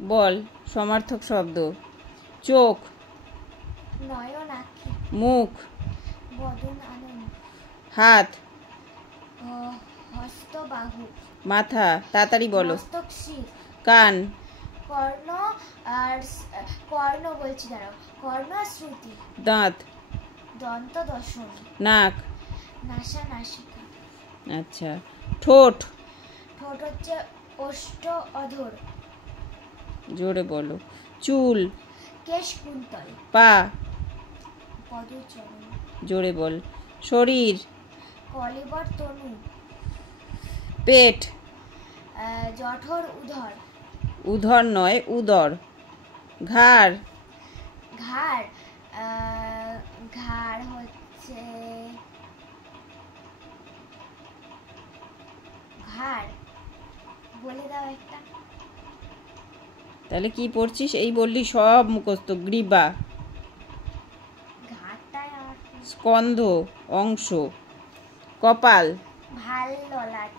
বল সমার্থক শব্দ। চোখ, নয়ন আঁখি, মুখ, বদন আনন, হাত, হস্ত বাহু, মাথা, তাড়াতাড়ি বলো। মস্তক শির, কান, কর্ণ আর কর্ণ বলছি, দাঁড়াও, কর্ণ আর শ্রুতি। দাঁত, দন্ত দশন, নাক, নাসা নাসিকা। আচ্ছা। ঠোঁট, ঠোঁট হচ্ছে ওষ্ঠ অধর। জোরে বলো। চুল, কেশ কুন্তল। পা, পদচরণ। জোরে বল। শরীর, কলেবর তনু। পেট, জঠর উদর। উদর নয় উদর। ঘাড়, ঘাড়, ঘাড় হচ্ছে ঘাড়, বলে দাও একটা। তাহলে কি পড়ছিস? এই বললি সব মুখস্থ। গ্রীবা, ঘাড়টায় আমার স্কন্ধ অংশ। কপাল, ভাল ললাট।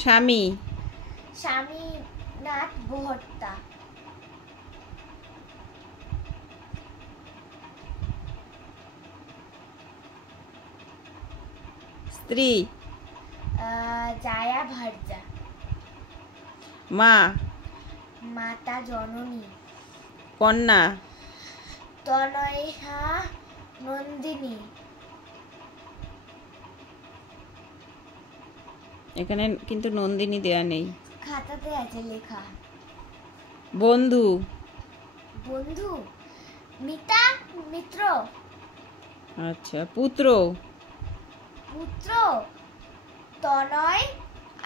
স্বামী, স্বামীনাথ ভর্তা। স্ত্রী, জায়া ভার্যা। মা, মাতা জননী। কন্যা, তনয়া নন্দিনী। এখানে কিন্তু নন্দিনী দেয়া নেই। খাতাতে আছে লেখা। বন্ধু, বন্ধু, মিতা মিত্র। আচ্ছা। পুত্র, পুত্র, তনয়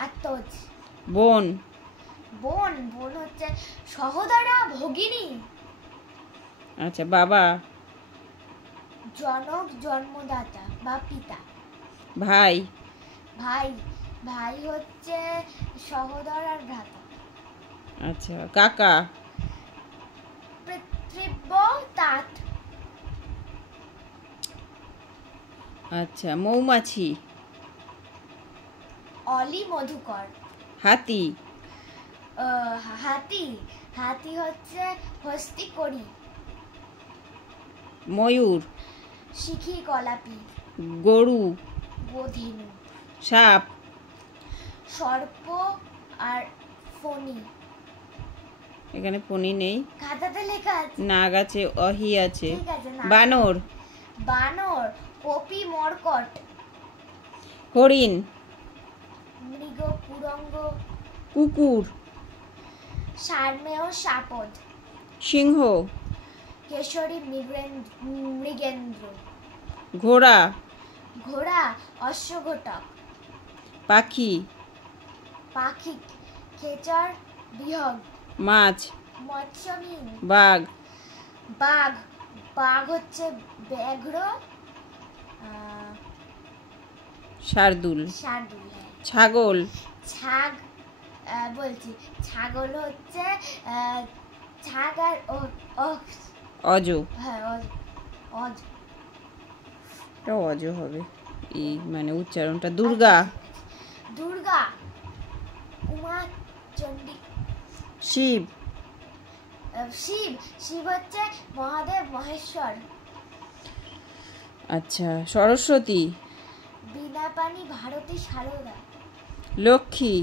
আত্মজ। বোন, বোন, বোন হচ্ছে সহোদরা ভগিনী। আচ্ছা। বাবা, জনক জন্মদাতা বা পিতা। ভাই, ভাই, ভাই হচ্ছে সহোদর আর ভ্রাতা। আচ্ছা। কাকা, পিতৃব্য তাত। আচ্ছা। মৌমাছি, অলি মধুকর। হাতি, হাতি, হাতি হচ্ছে হস্তি করি। ময়ূর, শিখি কলাপি। গরু, গোধেনু। সাপ, সর্প আর ফণি। এখানে ফণি নেই। খাতাতে লেখা আছে। নাগ আছে, অহি আছে। ঠিক আছে। বানর, বানর, কপি মর্কট। হরিণ, মৃগ কুরঙ্গ। কুকুর, সারমেয় সাপদ। সিংহ, কেশরী মৃগেন্দ্র। ঘোড়া, ঘোড়া, অশ্বঘটক। পাখি, পাখি, খেচর বিহগ। মাছ, মৎস্যহীন। বাঘ, বাঘ, বাঘ হচ্ছে ব্যাঘ্র। শার্দুল। শার্দুল। ছাগল, ছাগ, বলছি, ছাগল হচ্ছে ছাগ আর অজ। হ্যাঁ, অজ। এটা অজ হবে, এই মানে উচ্চারণটা। দুর্গা, দুর্গা, উমা চণ্ডী। শিব, শিব, শিব হচ্ছে মহাদেব মহেশ্বর। আচ্ছা। সরস্বতী, বীণাপাণি ভারতী সারদা। লক্ষ্মী,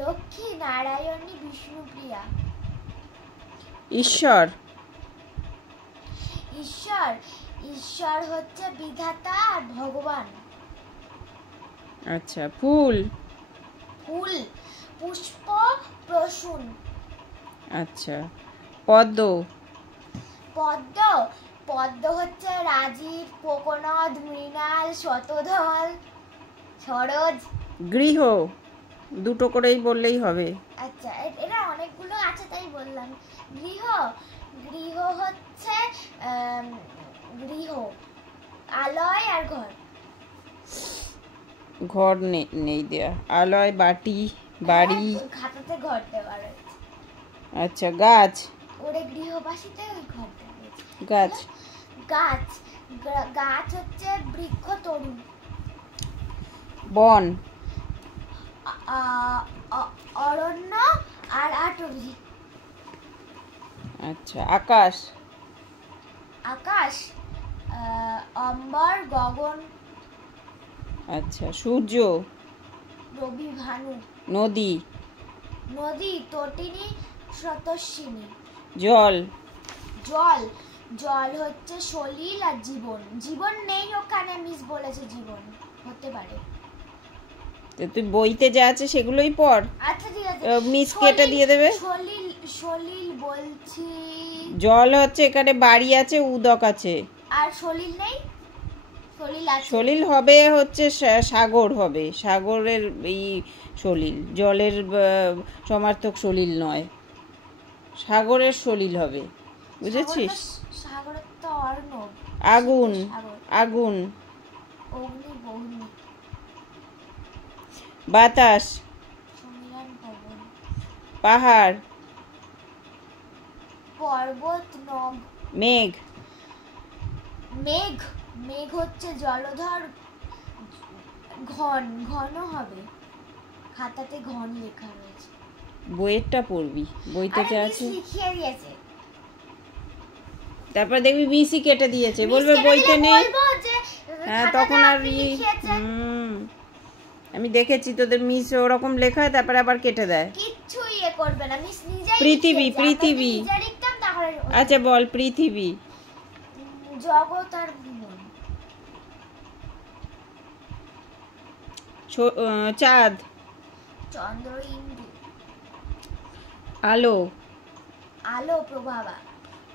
লক্ষ্মী নারায়ণী বিষ্ণুপ্রিয়া। ঈশ্বর, ঈশ্বর, ঈশ্বর হচ্ছে বিধাতা আর ভগবান। আচ্ছা। ফুল, ফুল, পুষ্প প্রসূন। আচ্ছা। পদ্ম, পদ্ম, পদ্ম হচ্ছে রাজীব, কোকনদ, মৃণাল, শতধল, সরোজ। গৃহ, দুটো করেই বললেই হবে। আচ্ছা, এরা অনেকগুলো আছে তাই বললাম। গৃহ, গৃহ হচ্ছে গৃহ, আলয় আর ঘর। ঘর নেই দেয়া। আলয়, বাটি, বাড়ি। খাতাতে ঘর দেওয়া রয়েছে। আচ্ছা। গাছ, ওরে গৃহবাসীতে ওই ঘর দেওয়া রয়েছে। গাছ, গাছ, গাছ হচ্ছে বৃক্ষ তরু। বন, অরণ্য আর 8 অবধি। আচ্ছা, আকাশ। আকাশ অম্বর গগন। আচ্ছা, সূর্য। রবি ভানু। নদী। নদী তটিনী স্রোতস্বিনী। জল। জল জল হচ্ছে সলিল আর জীবন। জীবন নেই ওখানে, মিস বলেছে জীবন হতে পারে। তো তুই বইতে যা আছে সেগুলোই পড়। আচ্ছা ঠিক আছে, মিস কেটে দিয়ে দেবে। সলিল সলিল বলছি। জল হচ্ছে এখানে বাড়ি আছে, উদক আছে। আর সলিল নেই? সলিল আছে। সলিল হবে হচ্ছে সাগর হবে, সাগরের এই সলিল, জলের সমার্থক সলিল নয়, সাগরের সলিল হবে, বুঝেছিস? সাগরের তো অর্ণব। আগুন। আগুন। অগ্নি বহ্নি। বাতাস। সমীরণ পবন। পাহাড়। পর্বত নভ। মেঘ। মেঘ মেঘ হচ্ছে জলধর। ঘন ঘন হবে, খাতাতে ঘন লেখা রয়েছে। বইয়েরটা পড়বি, বইতে যা আছে লিখিয়ে দিয়েছে। তারপর দেখবি মিসি কেটে দিয়েছে, বলবে বইতে নেই। হ্যাঁ, তখন আর আমি দেখেছি তোদের মিস ওরকম লেখা হয়, তারপরে আবার কেটে দেয়। কিচ্ছু ইয়ে করবে না, মিস নিজেই পৃথিবী। পৃথিবী। আচ্ছা বল, পৃথিবী। জগৎ আর ভুবন। চাঁদ। চন্দ্র ইন্দু। আলো। আলো প্রভাবা।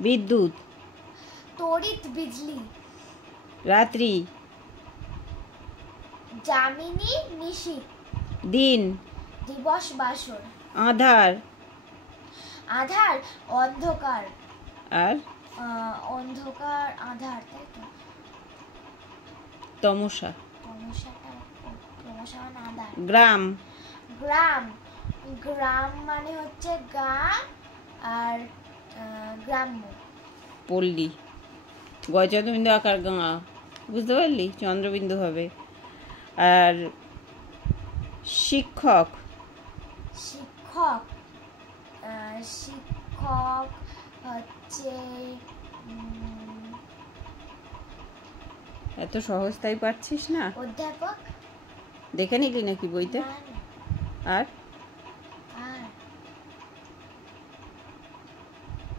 বিদ্যুৎ। তড়িৎ বিজলি। রাত্রি। যামিনী নিশি। দিন। দিবস বাসর। আধার। আধার অন্ধকার। আর অন্ধকার আধার, তাই তো? তমসা। তমসা মানে আধার। গ্রাম। গ্রাম গ্রাম মানে হচ্ছে গ্রাম আর গ্রাম্য। পল্লী। গয় চন্দ্রবিন্দু আকার গা, বুঝতে পারলি? চন্দ্রবিন্দু হবে। আর শিক্ষক। শিক্ষক শিক্ষক হচ্ছে এত সহজ তাই পারছিস না? অধ্যাপক। দেখে নিলি নাকি বইতে? আর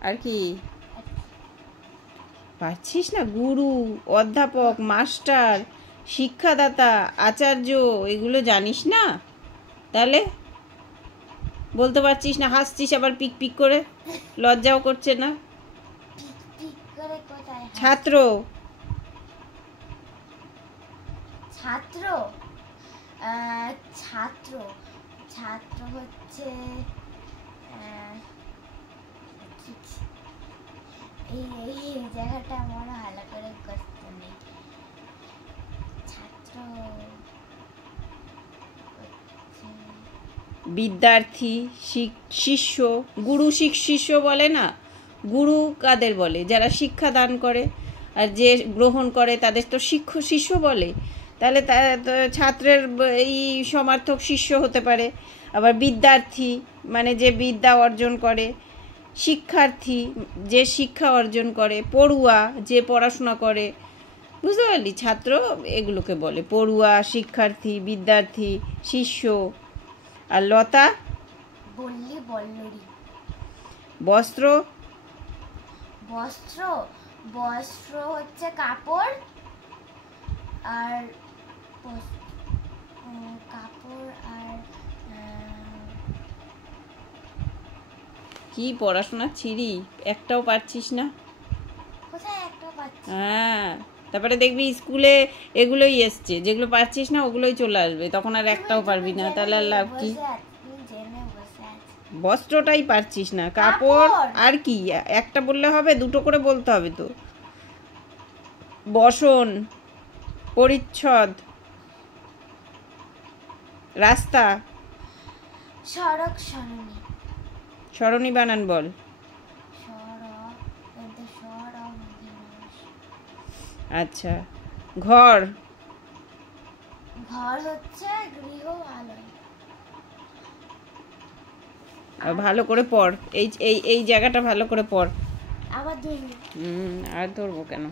আর কি পারছিস না? গুরু, অধ্যাপক, মাস্টার, শিক্ষাদাতা, আচার্য, এগুলো জানিস না? তাহলে বলতে পারছিস না, হাসছিস আবার পিক পিক করে, লজ্জাও করছে না? ছাত্র। ছাত্র ছাত্র ছাত্র হচ্ছে এই জায়গাটা আমার ভালো করে করতে নেই। ছাত্র বিদ্যার্থী, শিষ্য। গুরু শিষ্য বলে না? গুরু কাদের বলে? যারা শিক্ষা দান করে, আর যে গ্রহণ করে তাদের তো শিষ্য বলে। তাহলে ছাত্রের এই সমার্থক শিষ্য হতে পারে। আবার বিদ্যার্থী মানে যে বিদ্যা অর্জন করে, শিক্ষার্থী যে শিক্ষা অর্জন করে, পড়ুয়া যে পড়াশোনা করে, বুঝতে পারলি? ছাত্র এগুলোকে বলে, পড়ুয়া, শিক্ষার্থী, বিদ্যার্থী, শিষ্য। আর লতা? বললি বল্লরী। বস্ত্র। বস্ত্র বস্ত্র হচ্ছে কাপড়। আর কাপড় আর কি পড়াশোনা ছিরি, একটাও পারছিস না? কোথায় একটাও পাচ্ছি? হ্যাঁ, তারপরে দেখবি স্কুলে এগুলোই এসছে, যেগুলো পারছিস না ওগুলোই চলে আসবে, তখন আর একটাও পারবি না, তাহলে আর লাভ কি? বস্ত্রটাই পারছিস না, কাপড় আর কি একটা বললে হবে? দুটো করে বলতে হবে তো। বসন, পরিচ্ছদ, রাস্তা। সড়ক সরণি। সরণি বানান বল। আচ্ছা, ঘর। ঘর হচ্ছে গৃহ আলয়। আর ভালো করে পড়, এই এই এই জায়গাটা ভালো করে পড়। আবার ধরবো? আর ধরবো কেন?